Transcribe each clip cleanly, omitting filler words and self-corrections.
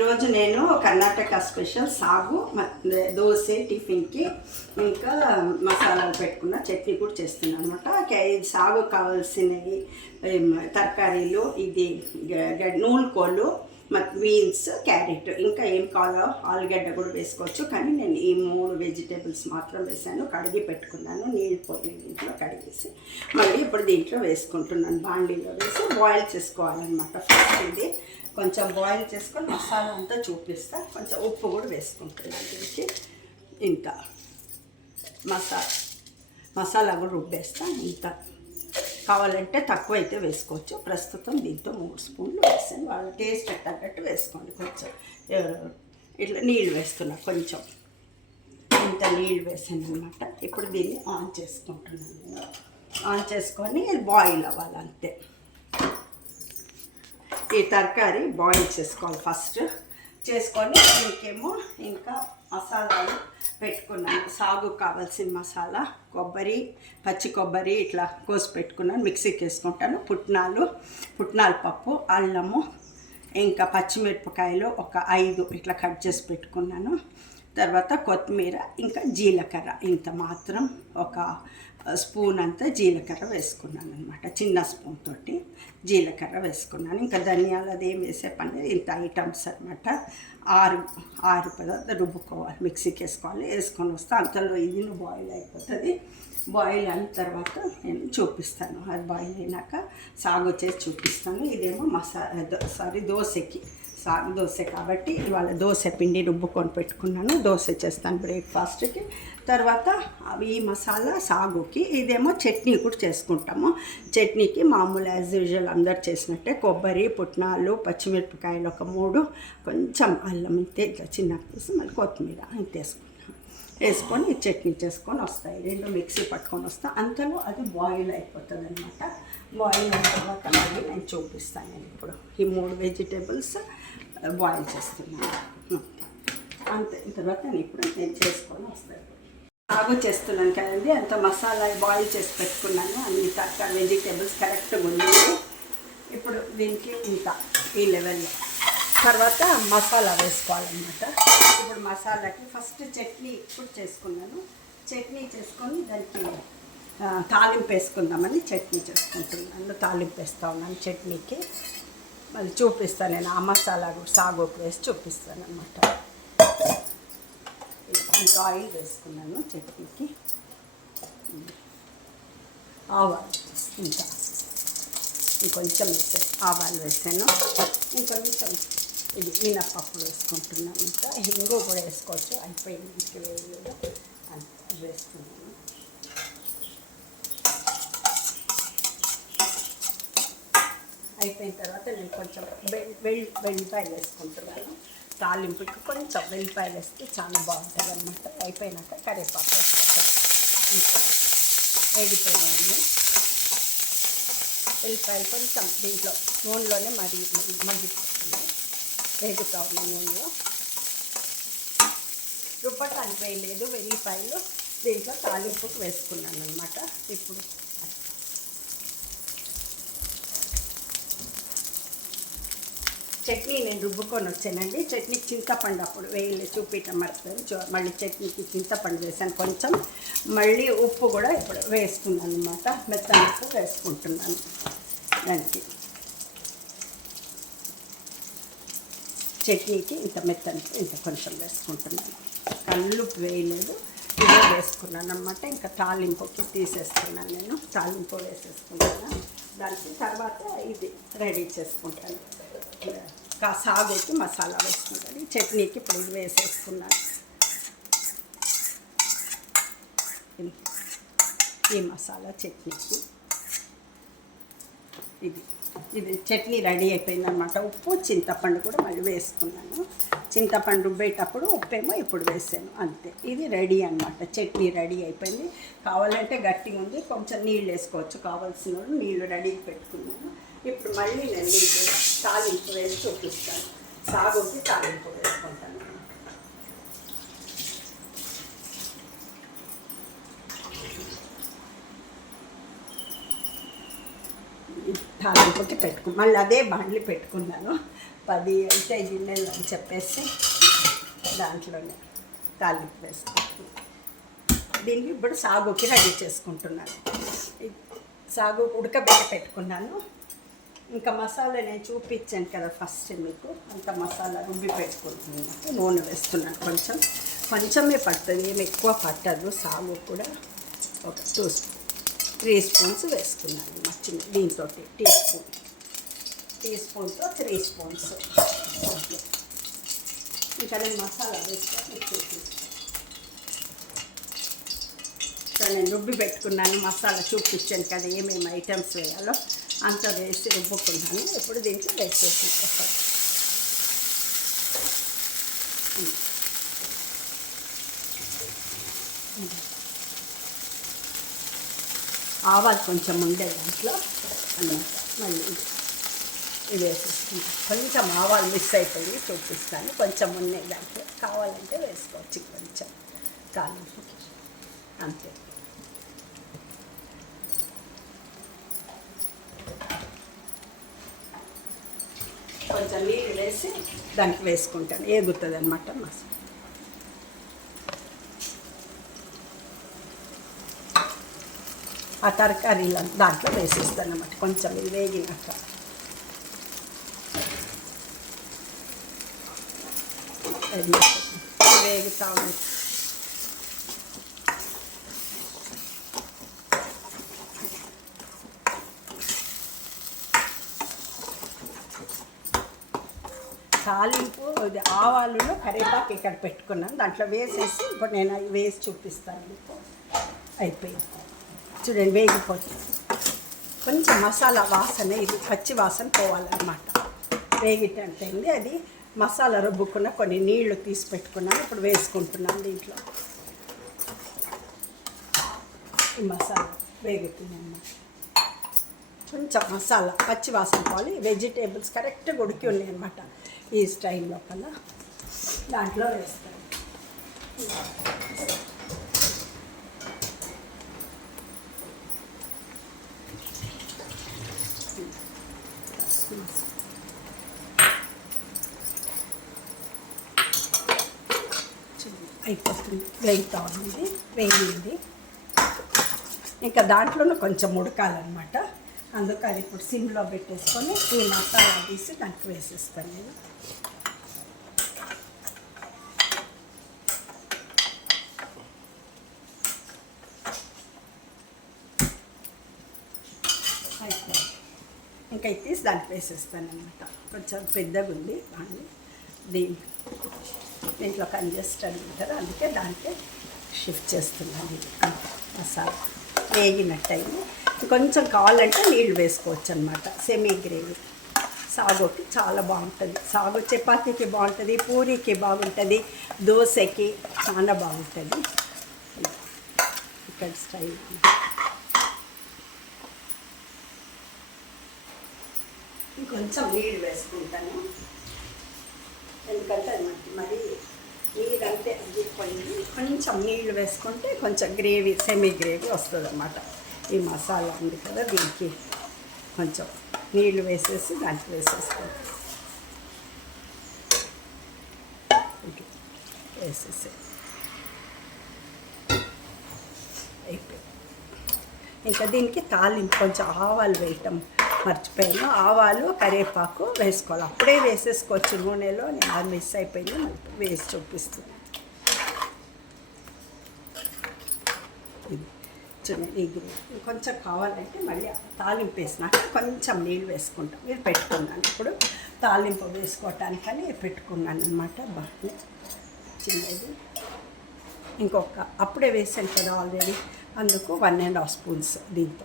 ఈరోజు నేను కర్ణాటక స్పెషల్ సాగు దోశ టిఫిన్కి ఇంకా మసాలాలు పెట్టుకున్న చట్నీ కూడా చేస్తున్నాను అనమాట. ఇది సాగు కావాల్సినవి తరకారీలు, ఇది నూనెకోళ్ళు, బీన్స్, క్యారెట్, ఇంకా ఏం కావాలో ఆలుగడ్డ కూడా వేసుకోవచ్చు. కానీ నేను ఈ 3 వెజిటేబుల్స్ మాత్రం వేసాను. కడిగి పెట్టుకున్నాను, నీళ్ళు పోయి దీంట్లో కడిగేసి మళ్ళీ ఇప్పుడు దీంట్లో వేసుకుంటున్నాను. బాండీలో వేసి బాయిల్ చేసుకోవాలన్నమాట. ఫస్ట్ ఇది కొంచెం బాయిల్ చేసుకొని మసాలా అంతా చూపిస్తా. కొంచెం ఉప్పు కూడా వేసుకుంటున్నాను దీనికి. ఇంకా మసాలా కూడా రుబ్బేస్తా. ఇంత కావాలంటే తక్కువ అయితే వేసుకోవచ్చు. ప్రస్తుతం దీంతో 3 స్పూన్లు వేసాను. వాళ్ళ టేస్ట్ తగ్గట్టు వేసుకోండి. కొంచెం ఇట్లా నీళ్ళు వేస్తున్నా, కొంచెం ఇంత నీళ్ళు వేసాను అనమాట. ఇప్పుడు దీన్ని ఆన్ చేసుకుంటున్నాను. ఆన్ చేసుకొని బాయిల్ అవ్వాలి అంతే. ఈ తరకారీ బాయిల్ చేసుకోవాలి ఫస్ట్. చేసుకొని ఇంకేమో ఇంకా మసాలాలు పెట్టుకున్నాను. సాగు కావాల్సిన మసాలా కొబ్బరి, పచ్చి కొబ్బరి ఇట్లా కోసి పెట్టుకున్నాను, మిక్సీకి వేసుకుంటాను. పుట్నాల పప్పు, అల్లము, ఇంకా పచ్చిమిరపకాయలు ఒక 5 ఇట్లా కట్ చేసి పెట్టుకున్నాను. తర్వాత కొత్తిమీర, ఇంకా జీలకర్ర ఇంత మాత్రం ఒక స్పూన్ అంతా జీలకర్ర వేసుకున్నాను అనమాట. చిన్న స్పూన్ తోటి జీలకర్ర వేసుకున్నాను. ఇంకా ధనియాలు అదేం వేసే పని, ఇంత ఐటమ్స్ అనమాట. 6 పదార్థాలు రుబ్బుకోవాలి, మిక్సీకి వేసుకోవాలి. వేసుకొని వస్తే అంతలో ఇది బాయిల్ అయిపోతుంది. బాయిల్ అయిన తర్వాత నేను చూపిస్తాను. అది బాయిల్ అయినాక సాగు చేసి చూపిస్తాను. ఇదేమో దోశకి, సాగు దోశ కాబట్టి ఇవాళ దోశ పిండి రుబ్బుకొని పెట్టుకున్నాను. దోశ చేస్తాను బ్రేక్ఫాస్ట్కి. తర్వాత ఈ మసాలా సాగుకి, ఇదేమో చట్నీ కూడా చేసుకుంటాము. చట్నీకి మామూలు యాజ్ యూజువల్ అందరు చేసినట్టే కొబ్బరి, పుట్నాలు, పచ్చిమిరపకాయలు ఒక 3, కొంచెం అల్లం ఇంతే, ఇట్లా చిన్న పీసు, మళ్ళీ కొత్తిమీర ఇంత వేసుకొని చట్నీ చేసుకొని వస్తాయి. 2 మిక్సీ పట్టుకొని వస్తా. అంతలో అది బాయిల్ అయిపోతుంది అనమాట. బాయిల్ అయిన తర్వాత మళ్ళీ నేను చూపిస్తాను. నేను ఇప్పుడు ఈ 3 వెజిటేబుల్స్ బాయిల్ చేస్తున్నాను అంతే. తర్వాత నేను చేసుకొని వస్తాను. సాగు చేస్తున్నాను కదండి, అంత మసాలా బాయిల్ చేసి పెట్టుకున్నాను. అన్ని తరకారీ వెజిటేబుల్స్ కరెక్ట్గా ఉంది. ఇప్పుడు దీనికి ఇంకా ఈ లెవెల్లో తర్వాత మసాలా వేసుకోవాలన్నమాట. ఇప్పుడు మసాలాకి ఫస్ట్ చట్నీ ఇప్పుడు చేసుకున్నాను. చట్నీ చేసుకొని దానికి తాలింపు వేసుకుందామని చట్నీ చేసుకుంటున్నాను. తాలింపు వేస్తూ ఉన్నాను చట్నీకి. మళ్ళీ చూపిస్తాను నేను ఆ మసాలా కూడా సాగుకు వేసి చూపిస్తాను అన్నమాట. ఇంకా ఆయిల్ వేసుకున్నాను చట్నీకి. ఆవాలు ఇంకా ఇంకొంచెం ఆవాలు వేసాను. ఇంకొంచెం ఇది మినపప్పు వేసుకుంటున్నాను. ఇంకా హింగు కూడా వేసుకోవచ్చు. అయిపోయింది, ఇంటికి వేయలేదు అది వేసుకున్నాను. అయిపోయిన తర్వాత నేను కొంచెం వెల్లిపాయలు వేసుకుంటున్నాను. తాలింపుకి కొంచెం వెల్లిపాయలు వేస్తే చాలా బాగుంటుంది అన్నమాట. అయిపోయినాక కరివేపాకు వేసుకుంటాను. ఇంకా వేగిపోయినాయి వెల్లిపాయలు కొంచెం దీంట్లో నూనెలోనే మగ్గిపోతుంది. వేగుతా ఉన్నాయి నూనెలో. రుబ్బటానికి వేయలేదు, వెల్లిపాయలు దీంట్లో తాలింపుకి వేసుకున్నాను అనమాట. ఇప్పుడు చట్నీ నేను రుబ్బుకొని వచ్చానండి. చట్నీకి చింతపండు అప్పుడు వేయలేదు, చూపించడం మర్చిపోయాను. మళ్ళీ చట్నీకి చింతపండు వేసాను కొంచెం. మళ్ళీ ఉప్పు కూడా ఇప్పుడు వేసుకున్నాను అనమాట. మెత్తని ఉప్పు వేసుకుంటున్నాను దానికి. చట్నీకి ఇంత మెత్తని ఇంత కొంచెం వేసుకుంటున్నాను. కల్లుప్పు వేయలేదు, ఇదే వేసుకున్నాను అనమాట. ఇంకా తాలింపుకి తీసేస్తున్నాను నేను. తాలింపు వేసేసుకుంటున్నాను. దానికి తర్వాత ఇది రెడీ చేసుకుంటాను. సాగుకి మసాలా వేసుకుంటాను. చట్నీకి ఇప్పుడు ఇది వేసేసుకున్నాను. ఈ మసాలా చట్నీకి ఇది చట్నీ రెడీ అయిపోయిందన్నమాట. ఉప్పు, చింతపండు కూడా మళ్ళీ వేసుకున్నాను. చింతపండు రుబ్బేటప్పుడు ఉప్పేమో ఇప్పుడు వేసాను అంతే. ఇది రెడీ అన్నమాట. చట్నీ రెడీ అయిపోయింది. కావాలంటే గట్టిగా ఉంది, కొంచెం నీళ్ళు వేసుకోవచ్చు. కావాల్సిన వాళ్ళు నీళ్ళు రెడీ పెట్టుకున్నాను. ఇప్పుడు మళ్ళీ నేను తాలింపు వేసి చూపిస్తాను. సాగుకి తాలింపు వేసుకుంటాను. ఇది తాలింపుకి మళ్ళీ అదే బాండ్లీ పెట్టుకున్నాను. 10 అయితే గిన్నెలు అని చెప్పేసి దాంట్లోనే తాలింపు వేసుకుంటున్నాను. దీనికి ఇప్పుడు సాగుకి రెడీ చేసుకుంటున్నాను. సాగు ఉడకబెట్టి పెట్టుకున్నాను. ఇంకా మసాలా నేను చూపించాను కదా ఫస్ట్ మీకు, అంత మసాలా రుబ్బి పెట్టుకుంటున్నాను. నూనె వేస్తున్నాను, కొంచెమే పడుతుంది, ఏమి ఎక్కువ పట్టదు. సాగు కూడా ఒక 3 స్పూన్స్ వేసుకున్నాను. నచ్చింది దీంతో టీ స్పూన్తో 3 స్పూన్స్. ఇంకా నేను మసాలా వేసుకొని చూపించాను. నేను రుబ్బి పెట్టుకున్నాను, మసాలా చూపించాను కదా ఏమేమి ఐటమ్స్ వేయాలో అంత వేసి రుబ్బుకున్నాను. ఇప్పుడు దీంట్లో వేసేసాను. ఆవాలు కొంచెం ఉండే దాంట్లో అన్నమాట. మళ్ళీ ఇది వేసేసుకుంటాను. కొంచెం ఆవాలు మిస్ అయిపోయి చూపిస్తాను, కొంచెం ఉన్నాయి దాంట్లో, కావాలంటే వేసుకోవచ్చు కొంచెం తాలింపు అంతే. కొంచెం నీళ్ళు వేసి దానికి వేసుకుంటాను, ఏగుతుంది అన్నమాట మసాలా. ఆ తరకారీలో దాంట్లో వేసేస్తాను అన్నమాట. కొంచెం ఇది వేగినాక వేగుతా ఉంది. తాలింపు ఇది ఆవాలులో కరివేపాకు ఇక్కడ పెట్టుకున్నాను, దాంట్లో వేసేసి ఇప్పుడు నేను అవి వేసి చూపిస్తాను మీకు. అయిపోయింది చూడండి, వేగిపోతుంది. కొంచెం మసాలా వాసన, ఇది పచ్చి వాసన పోవాలన్నమాట. వేగిటంటైంది. అది మసాలా రుబ్బుకున్న కొన్ని నీళ్లు తీసి పెట్టుకున్నాను, ఇప్పుడు వేసుకుంటున్నాను దీంట్లో. ఈ మసాలా వేగుతుంది అన్నమాట. కొంచెం మసాలా పచ్చి వాసన పోవాలి. వెజిటేబుల్స్ కరెక్ట్గా ఉడికి ఉన్నాయి అన్నమాట. ఈ స్టైల్ లోపల దాంట్లో వేస్తాను. అయిపోతుంది, వేగుతా ఉంది, వేగింది. ఇంకా దాంట్లోనే కొంచెం ఉడకాలన్నమాట. అందుకని ఇప్పుడు సిమ్లో పెట్టేసుకొని ఈ మసాలా తీసి దానికి వేసేస్తాను నేను. ఇంకా ఇది తీసి దానికి వేసేస్తాను అన్నమాట. కొంచెం పెద్దగా ఉంది కానీ దీంట్లో కంజెస్టెడ్ ఉంటుంది, అందుకే దాంట్లో షిఫ్ట్ చేస్తున్నాను. మసాలా వేగినట్టయింది. కొంచెం కావాలంటే నీళ్ళు వేసుకోవచ్చు అన్నమాట. సెమీ గ్రేవీ సాగుకి చాలా బాగుంటుంది. సాగు చపాతీకి బాగుంటుంది, పూరీకి బాగుంటుంది, దోశకి చాలా బాగుంటుంది. ఇక్కడ స్టైల్ కొంచెం నీళ్ళు వేసుకుంటాను, ఎందుకంటే మరి నీరంటే అదిపోయింది. కొంచెం నీళ్ళు వేసుకుంటే కొంచెం గ్రేవీ, సెమీ గ్రేవీ వస్తుంది అన్నమాట. ఈ మసాలా ఉంది కదా, దీనికి కొంచెం నీళ్ళు వేసేసి దాంట్లో వేసేసుకోండి. వేసేసి అయిపోయింది. ఇంకా దీనికి తాలింపు కొంచెం ఆవాలు వేయటం మర్చిపోయాను. ఆవాలు కరివేపాకు వేసుకోవాలి, అప్పుడే వేసేసుకోవచ్చు నూనెలో. నేను అది మిస్ అయిపోయింది, వేసి చూపిస్తుంది. ఇది చూడండి, ఇది కొంచెం కావాలంటే మళ్ళీ తాలింపు వేసినాక కొంచెం నీళ్ళు వేసుకుంటాం. ఇది పెట్టుకున్నాను ఇప్పుడు తాలింపు వేసుకోవటానికని పెట్టుకున్నాను అన్నమాట. బాగా చిన్నది ఇంకొక అప్పుడే వేసాను కదా ఆల్రెడీ, అందుకు 1.5 స్పూన్స్ దీంతో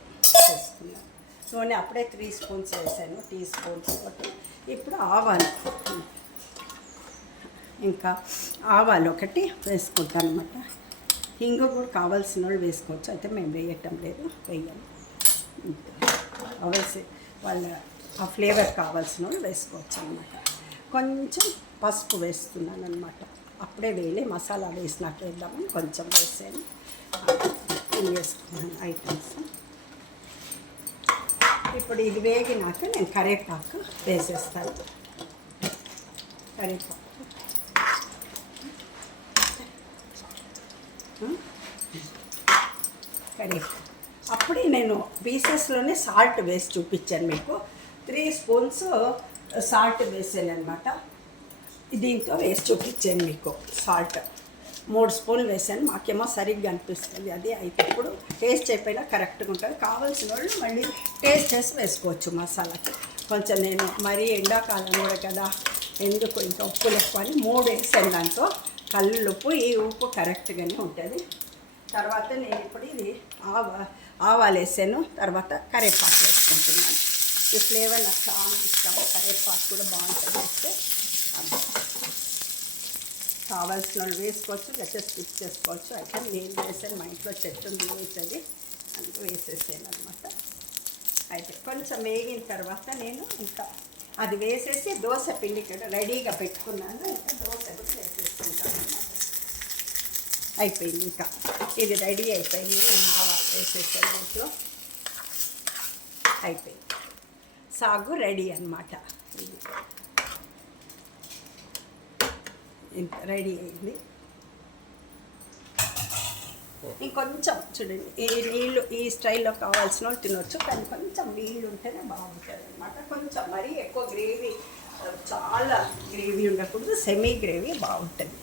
వేసుకున్నాను. నూనె అప్పుడే 3 స్పూన్స్ వేసాను, టీ స్పూన్స్ ఒకటి. ఇప్పుడు ఆవాలు, ఇంకా ఆవాలు ఒకటి వేసుకుంటాను అన్నమాట. ఇంగు కూడా కావాల్సిన వాళ్ళు వేసుకోవచ్చు, అయితే మేము వేయటం లేదు, వేయము. వాళ్ళ ఆ ఫ్లేవర్ కావాల్సిన వాళ్ళు వేసుకోవచ్చు అన్నమాట. కొంచెం పసుపు వేస్తున్నాను అన్నమాట, అప్పుడే వేయలే, మసాలా వేసినాక వేద్దామని కొంచెం వేసాను. వేసుకున్నాను ఐటమ్స్. ఇప్పుడు ఇది వేగినాక నేను కరివేపాకు వేసేస్తాను. కరివేపాకు కరివేపాకు అప్పుడే నేను పీసెస్లోనే సాల్ట్ వేసి చూపించాను మీకు. 3 స్పూన్స్ సాల్ట్ వేసాను అనమాట. దీంతో వేసి చూపించాను మీకు. సాల్ట్ 3 స్పూన్లు వేసాను. మాకేమో సరిగ్గా అనిపిస్తుంది అది. అయితే ఇప్పుడు టేస్ట్ అయిపోయినా కరెక్ట్గా ఉంటుంది. కావాల్సిన వాళ్ళు మళ్ళీ టేస్ట్ చేసి వేసుకోవచ్చు మసాలాకి. కొంచెం నేను మరీ ఎండాకాలం కూడా కదా, ఎందుకు ఇంకా ఉప్పులు ఎక్కువ అని 3 వేసాను. దాంట్లో కల్లుప్పు, ఈ ఉప్పు కరెక్ట్గానే ఉంటుంది. తర్వాత నేను ఇప్పుడు ఇది ఆవాలు వేసాను. తర్వాత కరివేపాకు వేసుకుంటున్నాను. ఈ ఫ్లేవర్ నాకు చాలా ఇష్టం. కరివేపాకు కూడా బాగుంటుంది వేస్తే. కావాల్సిన వాళ్ళు వేసుకోవచ్చు, లేకపోతే స్కిప్ చేసుకోవచ్చు. అయితే నేను వేసాను, మా ఇంట్లో చెట్టు ఉంది వేసేది, అందుకు వేసేసాను అనమాట. అయితే కొంచెం వేగిన తర్వాత నేను ఇంకా అది వేసేసి దోశ పిండి కూడా రెడీగా పెట్టుకున్నాను. ఇంకా దోశ కూడా వేసేసుకుంటాను అనమాట. అయిపోయింది. ఇంకా ఇది రెడీ అయిపోయింది. నేను ఆవాలు వేసేసాను ఇంట్లో. అయిపోయింది. సాగు రెడీ అనమాట. ఇది ఇంత రెడీ అయింది. ఇంకొంచెం చూడండి, ఈ నీళ్ళు ఈ స్టైల్లో కావాల్సిన వాళ్ళు తినవచ్చు, కానీ కొంచెం నీళ్ళు ఉంటేనే బాగుంటుంది అనమాట. కొంచెం మరీ ఎక్కువ గ్రేవీ, చాలా గ్రేవీ ఉండకూడదు, సెమీ గ్రేవీ బాగుంటుంది.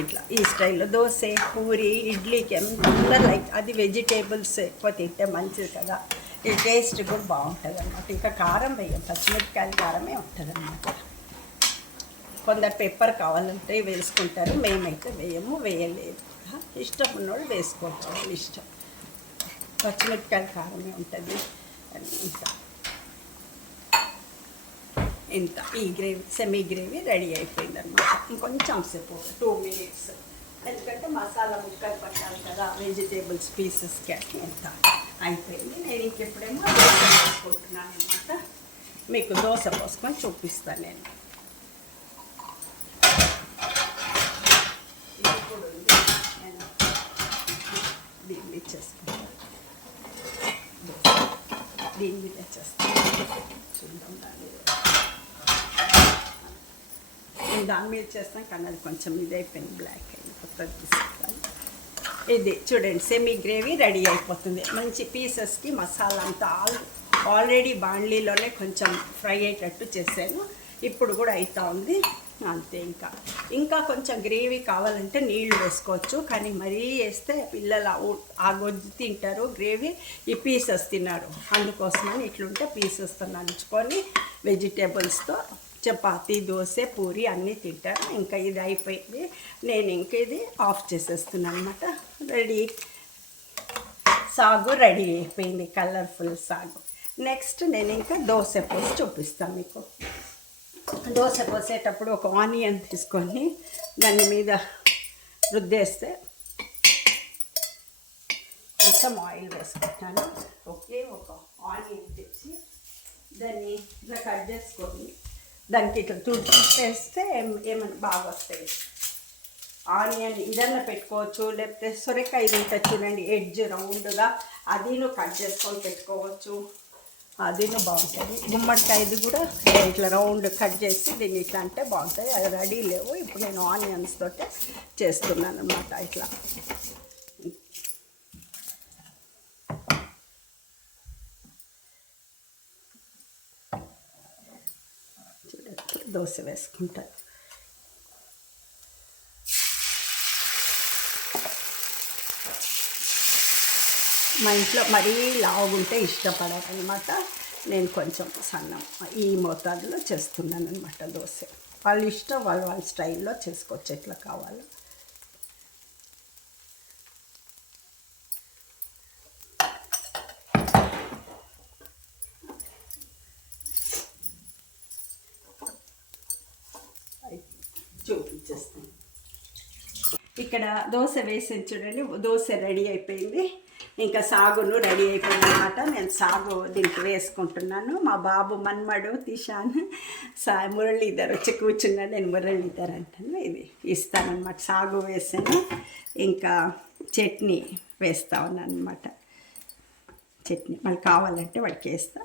ఇట్లా ఈ స్టైల్లో దోశ, పూరి, ఇడ్లీకి ఎంత లైక్ అది. వెజిటేబుల్స్ ఎక్కువ తింటే మంచిది కదా. ఈ టేస్ట్ కూడా బాగుంటుంది అన్నమాట. ఇంకా కారం వేయం, పచ్చిమిరపకాయల కారమే ఉంటుంది అన్నమాట. కొందరు పెప్పర్ కావాలంటే వేసుకుంటారు, మేమైతే వేయము, వేయలేదు. ఇష్టం ఉన్నవాళ్ళు వేసుకోవచ్చు, వాళ్ళు ఇష్టం. పచ్చిమిరపకాయల కారమే ఉంటుంది. ఇంత ఈ గ్రేవీ, సెమీ గ్రేవీ రెడీ అయిపోయింది అనమాట. ఇంకొంచెం సేపు 2 మినిట్స్, ఎందుకంటే మసాలా ముక్కలు పట్టాలి కదా వెజిటేబుల్స్ పీసెస్కి. ఎంత అయిపోయింది. నేను ఇంకెప్పుడేమో దోశ వేసుకుంటున్నాను అనమాట. మీకు దోశ పోసుకొని చూపిస్తాను నేను. ఇప్పుడు నేను దీన్ని ఇచ్చేసుకుంటాను, దీని మీద చేస్తాను. చూద్దాం దాని మీద చేస్తాం, కానీ అది కొంచెం ఇది అయిపోయింది, బ్లాక్ అయింది. కొత్తది తీసుకుంటాను. ఇది చూడండి, సెమీ గ్రేవీ రెడీ అయిపోతుంది. మంచి పీసెస్కి మసాలా అంతా ఆల్రెడీ బాండ్లీలోనే కొంచెం ఫ్రై అయ్యేటట్టు చేశాను. ఇప్పుడు కూడా అవుతా ఉంది అంతే. ఇంకా కొంచెం గ్రేవీ కావాలంటే నీళ్లు వేసుకోవచ్చు, కానీ మరీ వేస్తే పిల్లలు ఆ గొజ్జు తింటారు, గ్రేవీ ఈ పీసెస్ తిన్నారు. అందుకోసమని ఇట్లుంటే పీసెస్తో నంచుకొని వెజిటేబుల్స్తో చపాతీ, దోశ, పూరి అన్నీ తింటారు. ఇంకా ఇది అయిపోయింది. నేను ఇంక ఇది ఆఫ్ చేసేస్తున్నాను అనమాట. రెడీ, సాగు రెడీ అయిపోయింది, కలర్ఫుల్ సాగు. నెక్స్ట్ నేను ఇంకా దోశ పోసి చూపిస్తాను మీకు. దోశ పోసేటప్పుడు ఒక ఆనియన్ తీసుకొని దాని మీద రుద్దేస్తే, కొంచెం ఆయిల్ వేసుకుంటాను. ఒకే ఒక ఆనియన్ తెచ్చి దాన్ని ఇట్లా కట్ చేసుకొని దానికి ఇట్లా తుడిచేస్తే ఏమైనా బాగా వస్తాయి. ఆనియన్ ఇదన్నా పెట్టుకోవచ్చు, లేకపోతే సొరకాయ ఉంటుంది చూడండి, ఎడ్జ్ రౌండ్గా, అదిను కట్ చేసుకొని పెట్టుకోవచ్చు, అదిను బాగుంటుంది. గుమ్మడికాయది కూడా ఇట్లా రౌండ్ కట్ చేసి దీన్ని ఇట్లా అంటే బాగుంటుంది. అది రెడీ లేవు, ఇప్పుడు నేను ఆనియన్స్ తోటే చేస్తున్నాను అన్నమాట. ఇట్లా దోశ వేసుకుంటాను. మా ఇంట్లో మరీ లావుగుంటే ఇష్టపడరు అనమాట. నేను కొంచెం సన్నం ఈ మోతాదులో చేస్తున్నాను అనమాట దోశ. వాళ్ళ ఇష్టం, వాళ్ళ స్టైల్లో చేసుకోవచ్చు ఎట్లా కావాలో. చూపించేస్తాను. ఇక్కడ దోశ వేసి చూడండి, దోశ రెడీ అయిపోయింది. ఇంకా సాగును రెడీ అయిపోయింది అనమాట. నేను సాగు దీనికి వేసుకుంటున్నాను. మా బాబు మన్మడు తీశాను, మురళీధర్ వచ్చి కూర్చున్నాను, నేను మురళీధర్ అంటాను. ఇది ఇస్తానమాట. సాగు వేసాను, ఇంకా చట్నీ వేస్తా ఉన్నాను అనమాట. చట్నీ మళ్ళీ కావాలంటే వాడికి వేస్తా.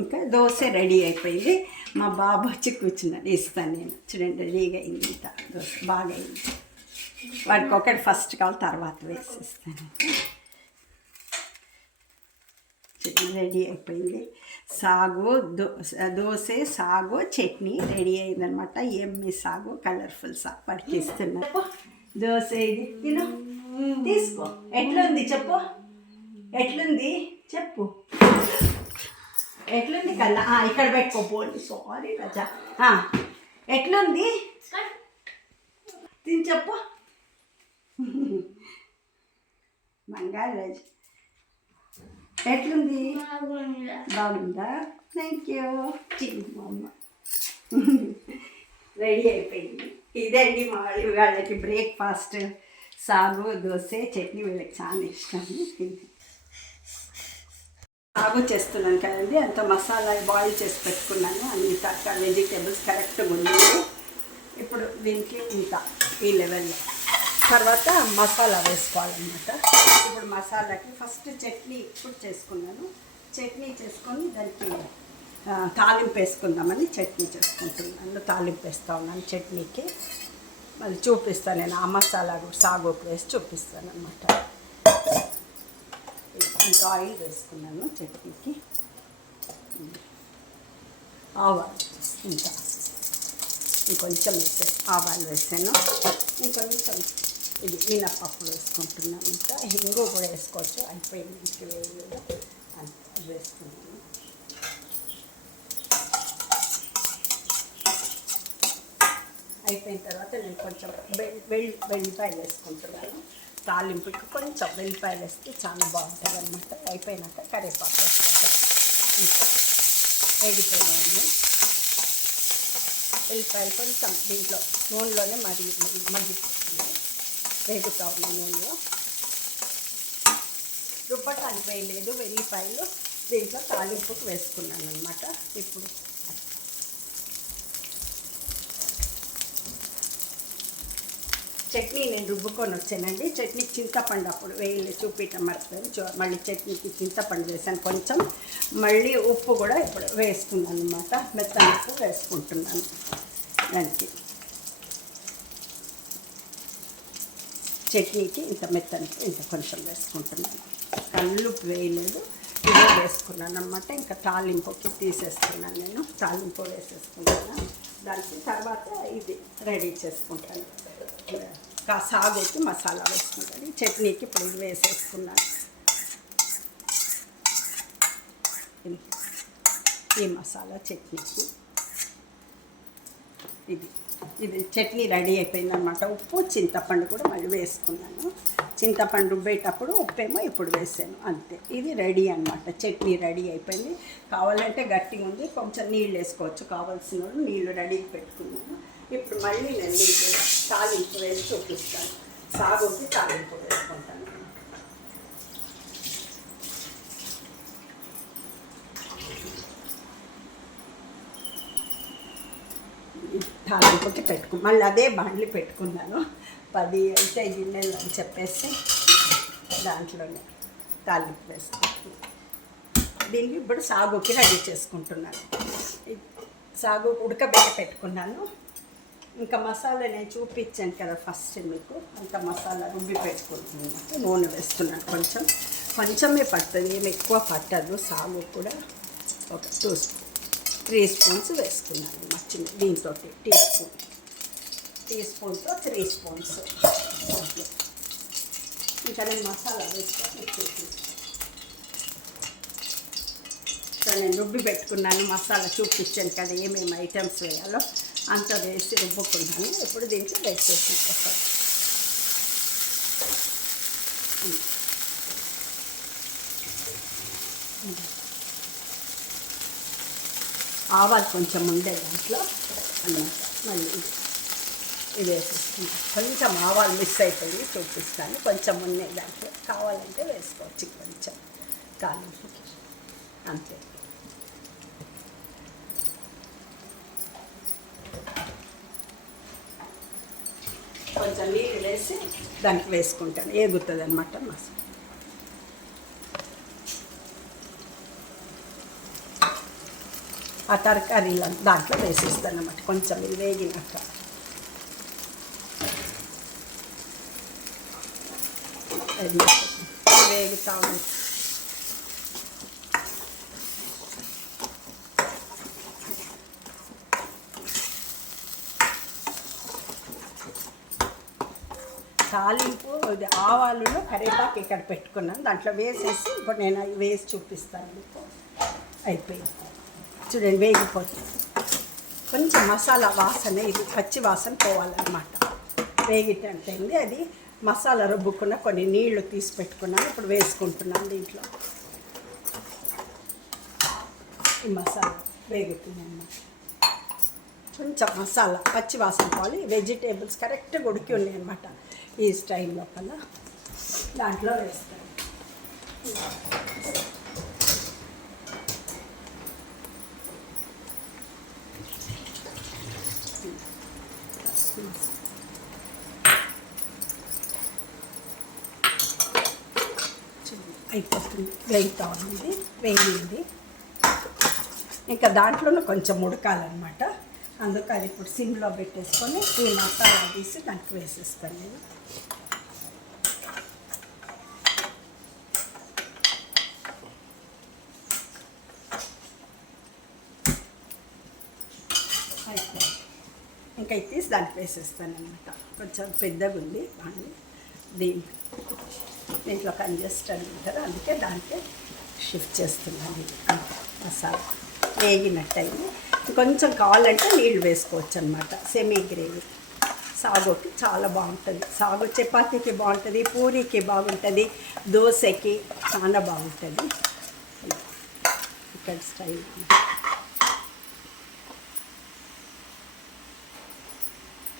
ఇంకా దోశ రెడీ అయిపోయింది. మా బాబు వచ్చి కూర్చున్నాడు, ఇస్తాను నేను. చూడండి రెడీగా అయింది, ఇంత దోశ బాగా అయింది. వాడికి ఒకటి ఫస్ట్ కావాలి, తర్వాత వేసిస్తాను. రెడీ అయిపోయింది. సాగు దోశ సాగు చట్నీ రెడీ అయిందనమాట. ఎమ్మి సాగు కలర్ఫుల్ సాగు వాడికి ఇస్తున్నా. దోశ ఇది తిను, తీసుకో. ఎట్లుంది చెప్పు, ఎట్లుంది చెప్పు, ఎట్లుంది కల్లా? ఇక్కడ పెట్టుకోపోండి. సారీ రజా, ఎట్లుంది తిని చెప్పు. బంగారు రాజు ఎట్లుంది? బాగుందా? Thank you. అమ్మ రెడీ అయిపోయింది. ఇదండి మా వాళ్ళకి బ్రేక్ఫాస్ట్. సాగు దోశ చట్నీ వీళ్ళకి చాలా ఇష్టం. సాగు చేస్తున్నాను కదండి, అంత మసాలా బాయిల్ చేసి పెట్టుకున్నాను. అన్ని తరకారీ వెజిటేబుల్స్ కరెక్ట్గా ఉన్నాయి. ఇప్పుడు దీనికి ఇంత ఈ లెవెల్లో తర్వాత మసాలా వేసుకోవాలన్నమాట. ఇప్పుడు మసాలాకి ఫస్ట్ చట్నీ ఇప్పుడు చేసుకున్నాను. చట్నీ చేసుకొని దానికి తాలింపు వేసుకుందామని చట్నీ చేసుకుంటున్నాను. తాలింపు వేస్తూ ఉన్నాను చట్నీకి. మళ్ళీ చూపిస్తాను నేను. ఆ మసాలా సాగుకు వేసి చూపిస్తాను అన్నమాట. ఇంకా ఆయిల్ వేసుకున్నాను చట్నీకి. ఆవాలు ఇంకా ఇంకొంచెం వేసాను, ఆవాలు వేసాను. ఇంకొంచెం ఇది మినప్పప్పు వేసుకుంటున్నాను. ఇంకా హింగు కూడా వేసుకోవచ్చు. అయిపోయింది, ఇంక వేయలేదు, అంత వేసుకున్నాను. అయిపోయిన తర్వాత నేను కొంచెం వెల్లిపాయలు వేసుకుంటున్నాను. తాలింపుకి కొంచెం వెల్లిపాయలు వేస్తే చాలా బాగుంటుంది అన్నమాట. అయిపోయినాక కరివేపాకు వేసుకుంటాను. ఇంకా వేగిపోయినాయి వెల్లిపాయలు కొంచెం దీంట్లో నూనెలోనే మగ్గిపోతుంది. వేగుతా ఉన్న నూనెలో రుబ్బటానికి వేయలేదు. వెల్లిపాయలు దీంట్లో తాలింపుకు వేసుకున్నాను అన్నమాట. ఇప్పుడు చట్నీ నేను రుబ్బుకొని వచ్చానండి. చట్నీకి చింతపండు అప్పుడు వేయలేదు, చూపించడం మర్చిపోయాను. మళ్ళీ చట్నీకి చింతపండు వేసాను కొంచెం. మళ్ళీ ఉప్పు కూడా ఇప్పుడు వేసుకున్నాను అన్నమాట. మెత్తని ఉప్పు వేసుకుంటున్నాను దానికి. చట్నీకి ఇంత మెత్తని ఇంత కొంచెం వేసుకుంటున్నాను. కల్లుప్పు వేయలేదు, ఇదే వేసుకున్నాను అన్నమాట. ఇంకా తాలింపుకి తీసేసుకున్నాను నేను. తాలింపు వేసేసుకున్నాను. దానికి తర్వాత ఇది రెడీ చేసుకుంటాను. సాగుకి మసాలా వేసుకుంటాను. చట్నీకి ఇప్పుడు ఇది వేసేసుకున్నాను. ఈ మసాలా చట్నీకి ఇది చట్నీ రెడీ అయిపోయిందన్నమాట. ఉప్పు చింతపండు కూడా మళ్ళీ వేసుకున్నాను. చింతపండు రుబ్బేటప్పుడు ఉప్పేమో ఇప్పుడు వేసాను, అంతే. ఇది రెడీ అన్నమాట. చట్నీ రెడీ అయిపోయింది. కావాలంటే గట్టిగా ఉంది, కొంచెం నీళ్ళు వేసుకోవచ్చు. కావాల్సిన వాళ్ళు నీళ్ళు రెడీగా పెట్టుకున్నాను. ఇప్పుడు మళ్ళీ నేను తాలింపు వేసి చూపిస్తాను. సాగుకి తాలింపు వేసుకుంటాను. తాలింపుకి మళ్ళీ అదే బాండ్లీ పెట్టుకున్నాను. 10 అయితే గిన్నెలు అని చెప్పేసి దాంట్లోనే తాలింపు వేసుకుంటున్నాను. దీన్ని ఇప్పుడు సాగుకి రెడీ చేసుకుంటున్నాను. సాగు ఉడకబెట్టి పెట్టుకున్నాను. ఇంకా మసాలా నేను చూపించాను కదా ఫస్ట్ మీకు. అంత మసాలా రుబ్బి పెట్టుకుంటున్నాను. నూనె వేస్తున్నాను. కొంచెమే పడుతుంది, ఏమి ఎక్కువ పట్టదు. సాగు కూడా ఒక 3 స్పూన్స్ వేసుకున్నాను. మర్చిన దీంతో టీ స్పూన్తో 3 స్పూన్స్. ఇంకా నేను మసాలా వేసుకొని నేను రుబ్బి పెట్టుకున్నాను. మసాలా చూపించాను కదా ఏమేమి ఐటమ్స్ వేయాలో అంత వేసి రుబ్బుకున్నాను. ఇప్పుడు దీంట్లో వేసేసి ఆవాలు కొంచెం ఉండే దాంట్లో అన్నమాట. మళ్ళీ ఇది వేసేసుకుంటాను. కొంచెం ఆవాలు మిస్ అయిపోయి చూపిస్తాను. కొంచెం ఉన్నాయి దాంట్లో, కావాలంటే వేసుకోవచ్చు కొంచెం తాలింపుకి, అంతే. కొంచెం నీళ్ళు వేసి దానికి వేసుకుంటాను. ఏగుతుంది అన్నమాట మసాలా. ఆ తరకారీలను దాంట్లో వేసేస్తాను అన్నమాట. కొంచెం ఇది వేగినాక అది వేగుతా ఉంది. తాలింపు ఆవాలులో కరివేపాకు ఇక్కడ పెట్టుకున్నాను, దాంట్లో వేసేసి ఇప్పుడు నేను అవి వేసి చూపిస్తాను మీకు. అయిపోయింది చూడండి, వేగిపోతుంది. కొంచెం మసాలా వాసన, ఇది పచ్చి వాసన పోవాలన్నమాట. వేగిటంటైంది. అది మసాలా రుబ్బుకున్న కొన్ని నీళ్లు తీసి పెట్టుకున్నాను, ఇప్పుడు వేసుకుంటున్నాను దీంట్లో. ఈ మసాలా వేగుతుంది అన్నమాట. కొంచెం మసాలా పచ్చి వాసన పోవాలి. వెజిటేబుల్స్ కరెక్ట్గా ఉడికి ఉన్నాయి అన్నమాట. ఈ స్టైల్ లోపల దాంట్లో వేస్తాను. అయిపోతుంది, వేగుతా ఉంది, వేగింది. ఇంకా దాంట్లోనే కొంచెం ఉడకాలన్నమాట. అందుకు అది ఇప్పుడు సిమ్లో పెట్టేసుకొని ఈ మసాలా తీసి దానికి వేసేస్తాను నేను. ఇంకా ఇది తీసి దానికి వేసేస్తాను అనమాట. కొంచెం పెద్దగా ఉంది దీంట్లో కంజెస్టెడ్ ఉంటారు, అందుకే దాంట్లో షిఫ్ట్ చేస్తున్నాను. మసాలా వేగినట్టయింది. కొంచెం కావాలంటే నీళ్ళు వేసుకోవచ్చు అనమాట. సెమీ గ్రేవీ సాగుకి చాలా బాగుంటుంది. సాగు చపాతీకి బాగుంటుంది, పూరీకి బాగుంటుంది, దోశకి చాలా బాగుంటుంది. ఇక్కడ స్టైల్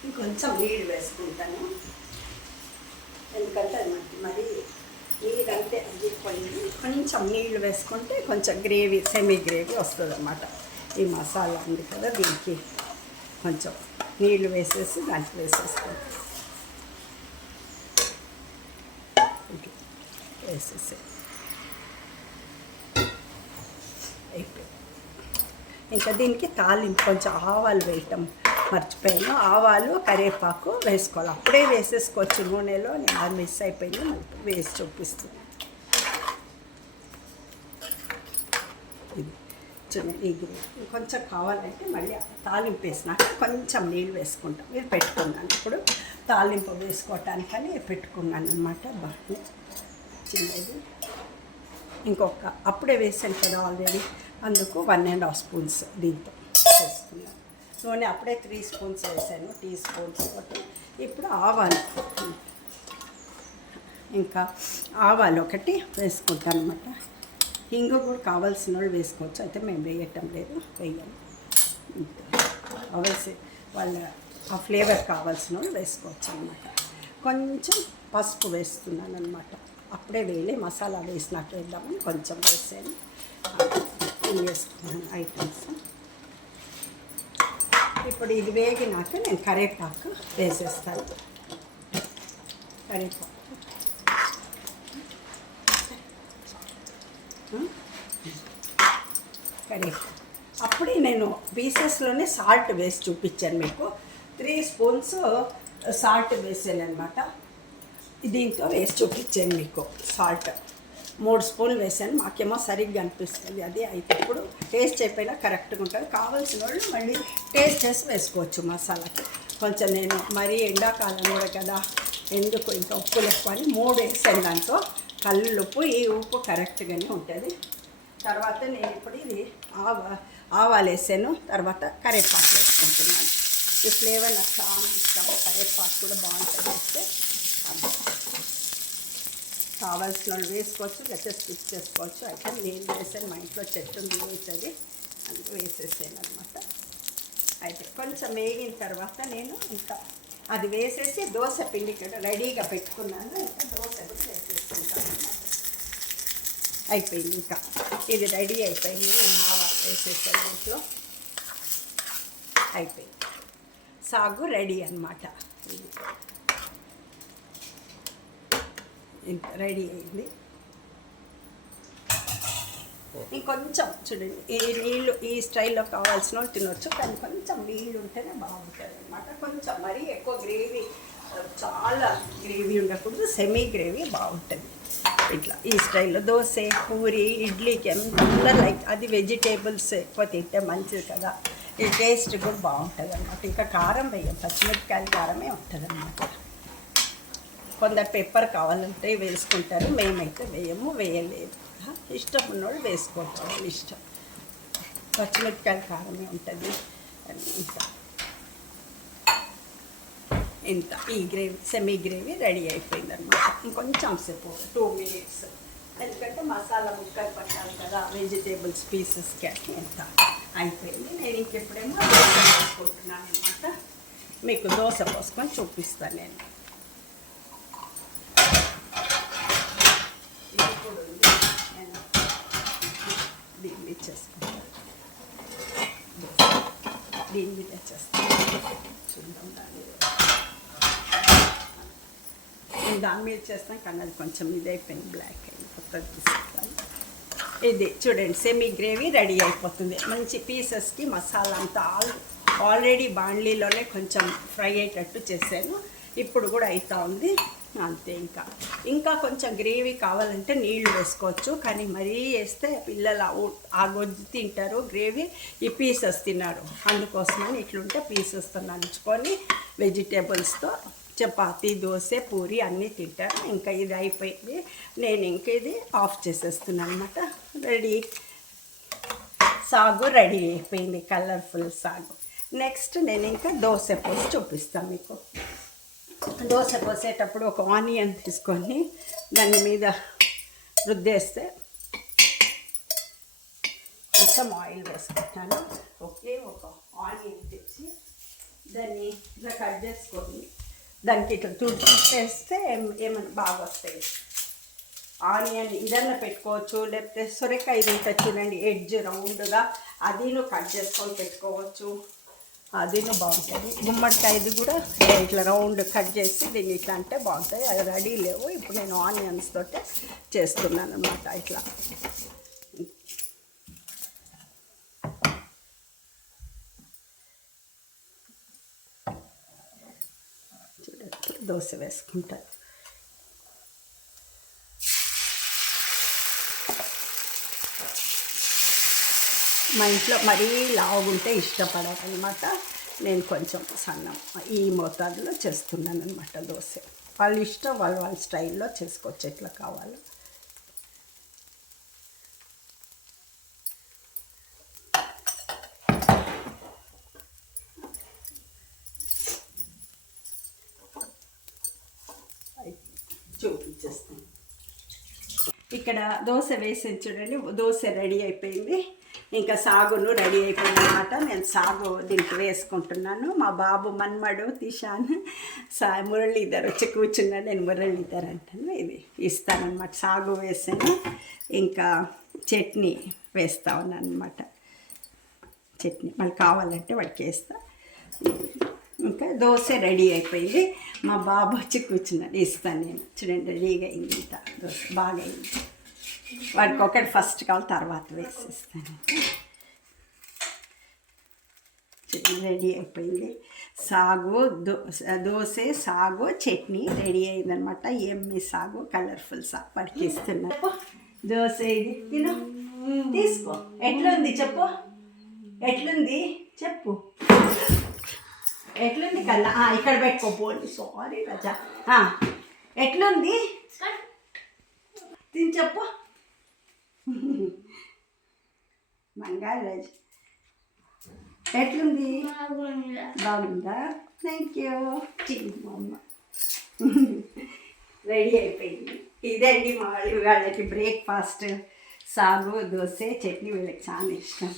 ఇంకొంచెం నీళ్ళు వేసుకుంటాను, ఎందుకంటే అది మరి నీళ్ళంటే అది కొంచెం నీళ్ళు వేసుకుంటే కొంచెం గ్రేవీ, సెమీ గ్రేవీ వస్తుంది అన్నమాట. ఈ మసాలా ఉంది కదా, దీనికి కొంచెం నీళ్ళు వేసేసి దాంట్లో వేసేసుకోండి. వేసేసి అయిపోయింది. ఇంకా దీనికి తాలింపు కొంచెం ఆవాలు వేయటం మర్చిపోయాను. ఆవాలు కరివేపాకు వేసుకోవాలి, అప్పుడే వేసేసుకోవచ్చు నూనెలో. నేను అది మిస్ అయిపోయింది, మళ్ళీ వేసి చూపిస్తుంది. ఇది ఇది కొంచెం కావాలంటే మళ్ళీ తాలింపు వేసినాక కొంచెం నీళ్ళు వేసుకుంటాం. ఇది పెట్టుకున్నాను, ఇప్పుడు తాలింపు వేసుకోవటానికని పెట్టుకున్నాను అనమాట. బాగా చిన్నది ఇంకొక అప్పుడే వేసాను కదా ఆల్రెడీ, అందుకు 1.5 స్పూన్స్ దీంతో వేసుకున్నాను. నూనె అప్పుడే 3 స్పూన్స్ వేసాను, టీ స్పూన్స్ ఒకటి. ఇప్పుడు ఆవాలు, ఇంకా ఆవాలు ఒకటి వేసుకుంటాను అనమాట. ఇంగు కూడా కావాల్సిన వాళ్ళు వేసుకోవచ్చు, అయితే మేము వేయటం లేదు, వేయను. కావాల్సి వాళ్ళ ఆ ఫ్లేవర్ కావాల్సిన వాళ్ళు వేసుకోవచ్చు అనమాట. కొంచెం పసుపు వేస్తున్నాను అనమాట, అప్పుడే వేయలే, మసాలా వేసినట్టు వేద్దామని కొంచెం వేసాను. వేసుకున్నాను ఐటమ్స్. ఇప్పుడు ఇది వేగినాక నేను కరివేపాకు వేసేస్తాను. కరివేపాకు అప్పుడే నేను పీసెస్లోనే సాల్ట్ వేసి చూపించాను మీకు. 3 స్పూన్స్ సాల్ట్ వేసాను అనమాట. దీంతో వేసి చూపించాను మీకు. సాల్ట్ 3 స్పూన్లు వేసాను, మాకేమో సరిగ్గా అనిపిస్తుంది అది. అయితే ఇప్పుడు టేస్ట్ అయిపోయినా కరెక్ట్గా ఉంటుంది. కావాల్సిన వాళ్ళు మళ్ళీ టేస్ట్ చేసి వేసుకోవచ్చు మసాలాకి. కొంచెం నేను మరీ ఎండాకాలం కూడా కదా, ఎందుకు ఇంకా ఉప్పులు ఎక్కువ అని 3 వేసాను దాంట్లో. కల్లుప్పు, ఈ ఉప్పు కరెక్ట్గానే ఉంటుంది. తర్వాత నేను ఇప్పుడు ఇది ఆవాలు వేసాను, తర్వాత కరివేపాకు వేసుకుంటున్నాను. ఈ ఫ్లేవర్ నాకు చాలా ఇష్టం, కరివేపాకు కూడా బాగుంటుంది వేస్తే. కావాల్సిన వాళ్ళు వేసుకోవచ్చు, లేకపోతే స్కిప్ చేసుకోవచ్చు. అయితే నేను వేసాను, మా ఇంట్లో చెట్టు వేసేది, అందుకు వేసేసాను అనమాట. అయితే కొంచెం వేగిన తర్వాత నేను ఇంకా అది వేసేసి దోశ పిండి కూడా రెడీగా పెట్టుకున్నాను. ఇంకా దోశ కూడా వేసేసుకుంటాను అనమాట. అయిపోయింది, ఇంకా ఇది రెడీ అయిపోయింది. నేను ఆవాలు వేసేసాను ఇంట్లో. అయిపోయింది, సాగు రెడీ అనమాట. ఇంత రెడీ అయింది. ఇంకొంచెం చూడండి, ఈ నీళ్ళు ఈ స్టైల్లో కావాల్సిన వాళ్ళు తినొచ్చు, కానీ కొంచెం నీళ్ళు ఉంటేనే బాగుంటుంది అనమాట. కొంచెం మరీ ఎక్కువ గ్రేవీ, చాలా గ్రేవీ ఉండకూడదు, సెమీ గ్రేవీ బాగుంటుంది. ఇట్లా ఈ స్టైల్లో దోశ, పూరి, ఇడ్లీకి ఎంత లైక్ అది వెజిటేబుల్స్ ఎక్కువ తింటే మంచిది కదా, ఈ టేస్ట్ కూడా బాగుంటుంది అన్నమాట. ఇంకా కారం వేయం, పచ్చిమిరపకాయల కారమే ఉంటుంది అన్నమాట. కొందరు పెప్పర్ కావాలంటే వేసుకుంటారు, మేమైతే వేయము, వేయలేదు. ఇష్టం ఉన్నవాళ్ళు వేసుకోవచ్చు, ఇష్టం. పచ్చిమిరపకాయల కారమే ఉంటుంది. ఇంత ఈ గ్రేవీ, సెమీ గ్రేవీ రెడీ అయిపోయింది అనమాట. ఇంకొంచెం సేపు 2 minutes, ఎందుకంటే మసాలా ముక్కలు పట్టాలి కదా వెజిటేబుల్స్ పీసెస్కి. అట్లా ఎంత అయిపోయింది. నేను ఇంకెప్పుడేమో దోశ పోసుకుంటున్నాను అనమాట. మీకు దోశ పోసుకొని చూపిస్తాను నేను. ఇప్పుడు నేను దీన్ని చేసుకుంటాను, దీని మీద చేస్తాను. చూద్దాం, దాని మీద చేస్తాం కానీ అది కొంచెం ఇది అయిపోయింది, బ్లాక్ అయింది, కొత్తది తీసుకుంటాను. ఇది చూడండి, సెమీ గ్రేవీ రెడీ అయిపోతుంది. మంచి పీసెస్కి మసాలా అంతా ఆల్రెడీ బాండ్లీలోనే కొంచెం ఫ్రై అయ్యేటట్టు చేశాను, ఇప్పుడు కూడా అవుతా ఉంది అంతే. ఇంకా కొంచెం గ్రేవీ కావాలంటే నీళ్లు వేసుకోవచ్చు, కానీ మరీ వేస్తే పిల్లలు ఆ గొజ్జు తింటారు, గ్రేవీ ఈ పీసెస్ తిన్నారు. అందుకోసమని ఇట్లుంటే పీసెస్తో నంచుకొని వెజిటేబుల్స్తో చపాతీ, దోశ, పూరి అన్నీ తింటారు. ఇంకా ఇది అయిపోయింది, నేను ఇంకా ఇది ఆఫ్ చేసేస్తున్నాను అనమాట. రెడీ, సాగు రెడీ అయిపోయింది, కలర్ఫుల్ సాగు. నెక్స్ట్ నేను ఇంకా దోశ పోసి చూపిస్తాను మీకు. దోశ పోసేటప్పుడు ఒక ఆనియన్ తీసుకొని దాని మీద రుద్దేస్తే కొంచెం ఆయిల్ వేసుకుంటాను. ఒకే ఒక ఆనియన్ తెచ్చి దాన్ని ఇట్లా కట్ చేసుకొని దానికి ఇట్లా తుడిచేస్తే ఏమైనా బాగా వస్తాయి. ఆనియన్ ఇదన్నా పెట్టుకోవచ్చు, లేకపోతే సొరకాయ ఇది ఉంటుంది చూడండి, ఎడ్జ్ రౌండ్గా అదిను కట్ చేసుకొని పెట్టుకోవచ్చు, అదిను బాగుంటుంది. గుమ్మడికాయది కూడా ఇట్లా రౌండ్ కట్ చేసి దీన్ని ఇట్లా అంటే బాగుంటుంది. అది రెడీ లేవు, ఇప్పుడు నేను ఆనియన్స్ తోటే చేస్తున్నాను అన్నమాట. ఇట్లా దోశ వేసుకుంటాను. మా ఇంట్లో మరీ లావుగుంటే ఇష్టపడరు అనమాట, నేను కొంచెం సన్నం ఈ మోతాదులో చేస్తున్నాను అనమాట. దోశ వాళ్ళ ఇష్టం, వాళ్ళ స్టైల్లో చేసుకోవచ్చు ఎట్లా కావాలో. చూపించేస్తాను. ఇక్కడ దోశ వేసి చూడండి, దోశ రెడీ అయిపోయింది. ఇంకా సాగును రెడీ అయిపోయింది అనమాట. నేను సాగు దీనికి వేసుకుంటున్నాను. మా బాబు మన్మడు తీశాను, మురళీధర్ వచ్చి కూర్చున్నాను, నేను మురళీధర్ అంటాను. ఇది ఇస్తానమాట. సాగు వేసాను, ఇంకా చట్నీ వేస్తా ఉన్నాను అనమాట. చట్నీ మళ్ళీ కావాలంటే వాడికి వేస్తా. ఇంకా దోశ రెడీ అయిపోయింది. మా బాబు వచ్చి కూర్చున్నాడు, ఇస్తాను నేను. చూడండి రెడీగా అయింది, ఇంత దోశ బాగా అయింది. వాడికి ఒకటి ఫస్ట్ కావాలి, తర్వాత వేసిస్తాను. రెడీ అయిపోయింది. సాగు దోశ, సాగు, చట్నీ రెడీ అయిందనమాట. ఎమ్మి సాగు, కలర్ఫుల్ సాగు వాడికి ఇస్తున్నాను. దోశ ఇది తిను, తీసుకో. ఎట్లుంది చెప్పు, ఎట్లుంది చెప్పు, ఎట్లుంది కన్నా? ఇక్కడ పెట్టుకోపోండి, సారీ రజా. ఎట్లుంది తిని చెప్పు. మంగారు రజ ఎట్లుంది? బాగుందా? Thank you. మా అమ్మ రెడీ అయిపోయింది. ఇదండి మా వాళ్ళకి బ్రేక్ఫాస్ట్. సాగు, దోశ, చట్నీ వీళ్ళకి చాలా ఇష్టం.